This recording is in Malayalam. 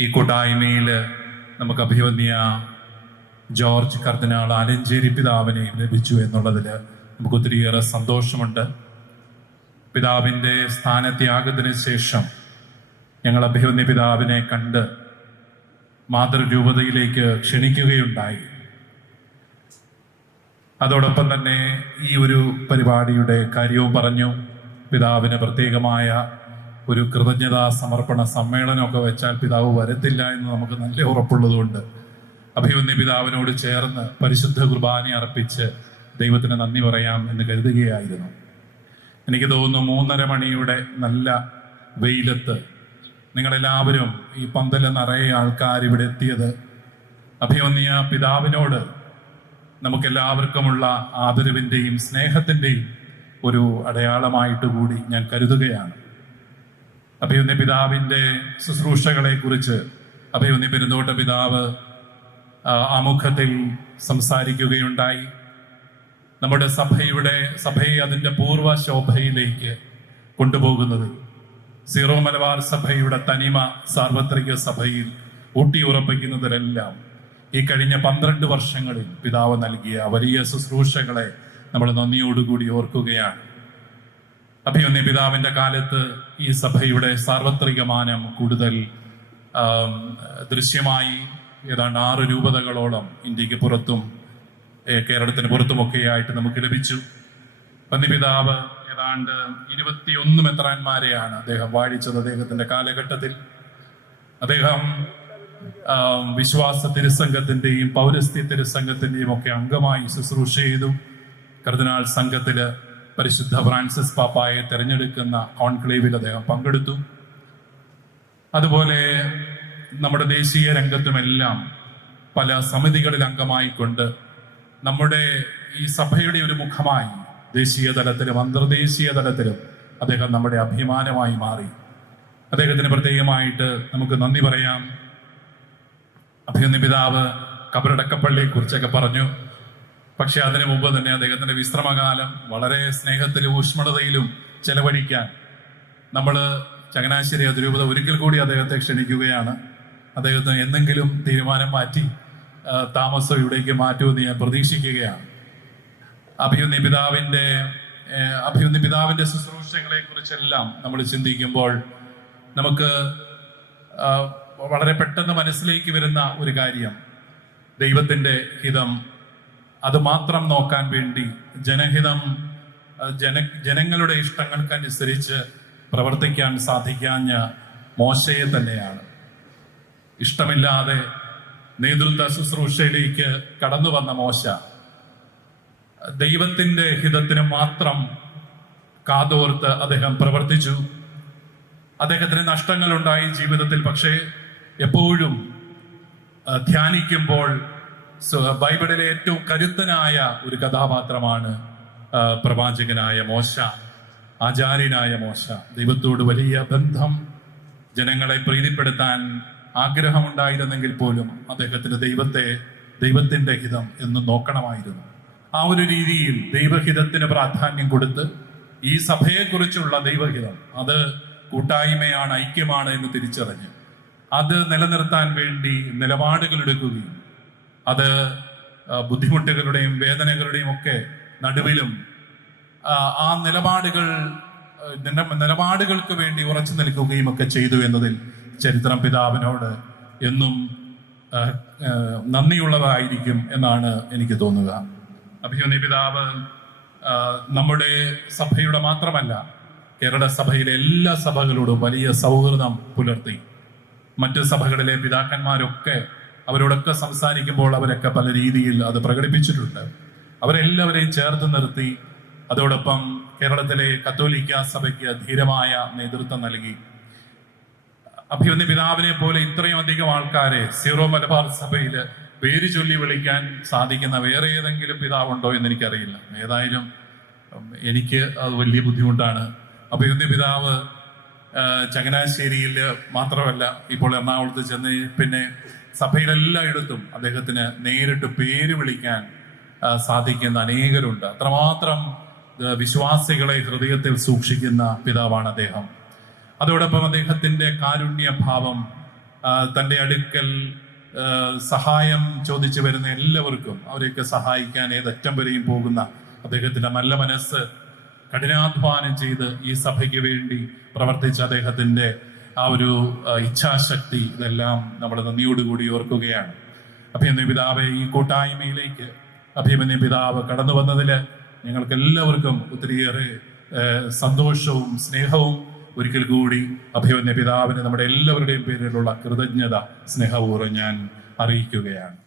ഈ കൂട്ടായ്മയിൽ നമുക്ക് അഭിവന്യ ജോർജ് കർദിനാൾ ആലഞ്ചേരി പിതാവിനെ ലഭിച്ചു എന്നുള്ളതിൽ നമുക്ക് ഒത്തിരിയേറെ സന്തോഷമുണ്ട്. പിതാവിന്റെ സ്ഥാനത്യാഗത്തിന് ശേഷം ഞങ്ങൾ അഭിവന്യ പിതാവിനെ കണ്ട് മാതൃരൂപതയിലേക്ക് ക്ഷണിക്കുകയുണ്ടായി. അതോടൊപ്പം തന്നെ ഈ ഒരു പരിപാടിയുടെ കാര്യവും പറഞ്ഞു. പിതാവിന് പ്രത്യേകമായ ഒരു കൃതജ്ഞതാ സമർപ്പണ സമ്മേളനമൊക്കെ വെച്ചാൽ പിതാവ് വരത്തില്ല എന്ന് നമുക്ക് നല്ല ഉറപ്പുള്ളതുകൊണ്ട് അഭിമന്യ പിതാവിനോട് ചേർന്ന് പരിശുദ്ധ കുർബാന അർപ്പിച്ച് ദൈവത്തിന് നന്ദി പറയാം എന്ന് കരുതുകയായിരുന്നു. എനിക്ക് തോന്നുന്നു മൂന്നര മണിയുടെ നല്ല വെയിലത്ത് നിങ്ങളെല്ലാവരും ഈ പന്തല നിറയെ ആൾക്കാർ ഇവിടെ എത്തിയത് അഭിമന്യ പിതാവിനോട് നമുക്കെല്ലാവർക്കുമുള്ള ആദരവിന്റെയും സ്നേഹത്തിന്റെയും ഒരു അടയാളമായിട്ട് കൂടി ഞാൻ കരുതുകയാണ്. അഭിമന്യ പിതാവിന്റെ ശുശ്രൂഷകളെ കുറിച്ച് അഭിമന്യ പെരുന്തോട്ട പിതാവ് ആമുഖത്തിൽ സംസാരിക്കുകയുണ്ടായി. നമ്മുടെ സഭയുടെ സഭയെ അതിന്റെ പൂർവ ശോഭയിലേക്ക് കൊണ്ടുപോകുന്നത് സീറോ മലബാർ സഭയുടെ തനിമ സാർവത്രിക സഭയിൽ ഊട്ടിയുറപ്പിക്കുന്നതിലെല്ലാം ഈ കഴിഞ്ഞ പന്ത്രണ്ട് വർഷങ്ങളിൽ പിതാവ് നൽകിയ വലിയ ശുശ്രൂഷകളെ നമ്മൾ നന്ദിയോടുകൂടി ഓർക്കുകയാണ്. അഭിമന്യ പിതാവിന്റെ കാലത്ത് ഈ സഭയുടെ സാർവത്രികമാനം കൂടുതൽ ദൃശ്യമായി ഏതാണ്ട് ആറ് രൂപതകളോളം ഇന്ത്യയ്ക്ക് പുറത്തും കേരളത്തിന് പുറത്തുമൊക്കെയായിട്ട് നമുക്ക് ലഭിച്ചു. പന്നിപിതാവ് ഏതാണ്ട് ഇരുപത്തിയൊന്ന് മെത്രാന്മാരെയാണ് അദ്ദേഹം വാഴിച്ചത് അദ്ദേഹത്തിന്റെ കാലഘട്ടത്തിൽ. അദ്ദേഹം വിശ്വാസ തിരുസംഘത്തിന്റെയും പൗരസ്ത്യ തിരുസംഘത്തിന്റെയും ഒക്കെ അംഗമായി ശുശ്രൂഷ ചെയ്തു. കർദിനാൾ സംഘത്തിൽ പരിശുദ്ധ ഫ്രാൻസിസ് പാപ്പായെ തിരഞ്ഞെടുക്കുന്ന കോൺക്ലേവിൽ അദ്ദേഹം പങ്കെടുത്തു. അതുപോലെ നമ്മുടെ ദേശീയ രംഗത്തുമെല്ലാം പല സമിതികളിൽ അംഗമായിക്കൊണ്ട് നമ്മുടെ ഈ സഭയുടെ ഒരു മുഖമായി ദേശീയ തലത്തിലും അന്തർദേശീയ തലത്തിലും അദ്ദേഹം നമ്മുടെ അഭിമാനമായി മാറി. അദ്ദേഹത്തിന് പ്രത്യേകമായിട്ട് നമുക്ക് നന്ദി പറയാം. അഭിനന്ദ പിതാവ് കബറടക്കപ്പള്ളിയെ കുറിച്ചൊക്കെ പറഞ്ഞു. പക്ഷെ അതിനു മുമ്പ് തന്നെ അദ്ദേഹത്തിന്റെ വിശ്രമകാലം വളരെ സ്നേഹത്തിലും ഊഷ്മളതയിലും ചെലവഴിക്കാൻ നമ്മൾ ചങ്ങനാശ്ശേരി അതിരൂപത ഒരിക്കൽ കൂടി അദ്ദേഹത്തെ ക്ഷണിക്കുകയാണ്. അദ്ദേഹത്തിന് എന്തെങ്കിലും തീരുമാനം മാറ്റി താമസം ഇവിടേക്ക് മാറ്റുമെന്ന് ഞാൻ പ്രതീക്ഷിക്കുകയാണ്. അഭിയുന്നി പിതാവിന്റെ ഏഹ്, അഭിയുന്നി പിതാവിന്റെ ശുശ്രൂഷകളെ കുറിച്ചെല്ലാം നമ്മൾ ചിന്തിക്കുമ്പോൾ നമുക്ക് വളരെ പെട്ടെന്ന് മനസ്സിലേക്ക് വരുന്ന ഒരു കാര്യം ദൈവത്തിന്റെ ഹിതം അത് മാത്രം നോക്കാൻ വേണ്ടി ജനഹിതം ജന ജനങ്ങളുടെ ഇഷ്ടങ്ങൾക്കനുസരിച്ച് പ്രവർത്തിക്കാൻ സാധിക്കാഞ്ഞ മോശയെ തന്നെയാണ്. ഇഷ്ടമില്ലാതെ നേതൃത്വ ശുശ്രൂഷയിലേക്ക് കടന്നു വന്ന മോശ ദൈവത്തിന്റെ ഹിതത്തിന് മാത്രം കാതോർത്ത് അദ്ദേഹം പ്രവർത്തിച്ചു. അദ്ദേഹത്തിന് നഷ്ടങ്ങളുണ്ടായി ജീവിതത്തിൽ പക്ഷേ എപ്പോഴും ധ്യാനിക്കുമ്പോൾ ബൈബിളിലെ ഏറ്റവും കരുത്തനായ ഒരു കഥാപാത്രമാണ് പ്രവാചകനായ മോശ ആചാര്യനായ മോശ. ദൈവത്തോട് വലിയ ബന്ധം ജനങ്ങളെ പ്രീതിപ്പെടുത്താൻ ആഗ്രഹമുണ്ടായിരുന്നെങ്കിൽ പോലും അദ്ദേഹത്തിന് ദൈവത്തെ ദൈവത്തിന്റെ ഹിതം എന്ന് നോക്കണമായിരുന്നു. ആ ഒരു രീതിയിൽ ദൈവഹിതത്തിന് പ്രാധാന്യം കൊടുത്ത് ഈ സഭയെക്കുറിച്ചുള്ള ദൈവഹിതം അത് കൂട്ടായ്മയാണ് ഐക്യമാണ് എന്ന് തിരിച്ചറിഞ്ഞ് അത് നിലനിർത്താൻ വേണ്ടി നിലപാടുകൾ എടുക്കുകയും അത് ബുദ്ധിമുട്ടുകളുടെയും വേദനകളുടെയും ഒക്കെ നടുവിലും ആ, നിലപാടുകൾ നിലപാടുകൾക്ക് വേണ്ടി ഉറച്ചു നിൽക്കുകയും ഒക്കെ ചെയ്തു എന്നതിൽ ചരിത്രം പിതാവിനോട് എന്നും നന്ദിയുള്ളതായിരിക്കും എന്നാണ് എനിക്ക് തോന്നുക. അഭിമന്യ പിതാവ് നമ്മുടെ സഭയുടെ മാത്രമല്ല കേരള സഭയിലെ എല്ലാ സഭകളോടും വലിയ സൗഹൃദം പുലർത്തി. മറ്റു സഭകളിലെ പിതാക്കന്മാരൊക്കെ അവരോടൊക്കെ സംസാരിക്കുമ്പോൾ അവരൊക്കെ പല രീതിയിൽ അത് പ്രകടിപ്പിച്ചിട്ടുണ്ട്. അവരെല്ലാവരെയും ചേർത്ത് നിർത്തി അതോടൊപ്പം കേരളത്തിലെ കത്തോലിക്ക സഭയ്ക്ക് ധീരമായ നേതൃത്വം നൽകി. അഭിമന്യ പിതാവിനെ പോലെ ഇത്രയും അധികം ആൾക്കാരെ സീറോ മലബാർ സഭയിൽ പേര് ചൊല്ലി വിളിക്കാൻ സാധിക്കുന്ന വേറെ ഏതെങ്കിലും പിതാവുണ്ടോ എന്ന് എനിക്കറിയില്ല ഏതായാലും എനിക്ക് അത് വലിയ ബുദ്ധിമുട്ടാണ്. അഭിമന്യ പിതാവ് ചങ്ങനാശ്ശേരിയിൽ മാത്രമല്ല ഇപ്പോൾ എറണാകുളത്ത് ചെന്ന് പിന്നെ സഭയിലെല്ലായിടത്തും അദ്ദേഹത്തിന് നേരിട്ട് പേര് വിളിക്കാൻ സാധിക്കുന്ന അനേകരുണ്ട്. അത്രമാത്രം വിശ്വാസികളെ ഹൃദയത്തിൽ സൂക്ഷിക്കുന്ന പിതാവാണ് അദ്ദേഹം. അതോടൊപ്പം അദ്ദേഹത്തിന്റെ കാരുണ്യഭാവം ഭാവം തന്റെ അടുക്കൽ സഹായം ചോദിച്ചു വരുന്ന എല്ലാവർക്കും അവരെയൊക്കെ സഹായിക്കാൻ ഏതറ്റം വരെയും പോകുന്ന അദ്ദേഹത്തിന്റെ നല്ല മനസ്സ് കഠിനാധ്വാനം ചെയ്ത് ഈ സഭയ്ക്ക് വേണ്ടി പ്രവർത്തിച്ച അദ്ദേഹത്തിന്റെ ആ ഒരു ഇച്ഛാശക്തി ഇതെല്ലാം നമ്മൾ നന്ദിയോടുകൂടി ഓർക്കുകയാണ്. അഭിമന്യ പിതാവെ ഈ കൂട്ടായ്മയിലേക്ക് അഭിമന്യ പിതാവ് കടന്നു വന്നതിൽ ഞങ്ങൾക്ക് എല്ലാവർക്കും ഒത്തിരിയേറെ സന്തോഷവും സ്നേഹവും ഒരിക്കൽ കൂടി അഭിമന്യ പിതാവിന് നമ്മുടെ എല്ലാവരുടെയും പേരിലുള്ള കൃതജ്ഞത സ്നേഹപൂർവം ഞാൻ അറിയിക്കുകയാണ്.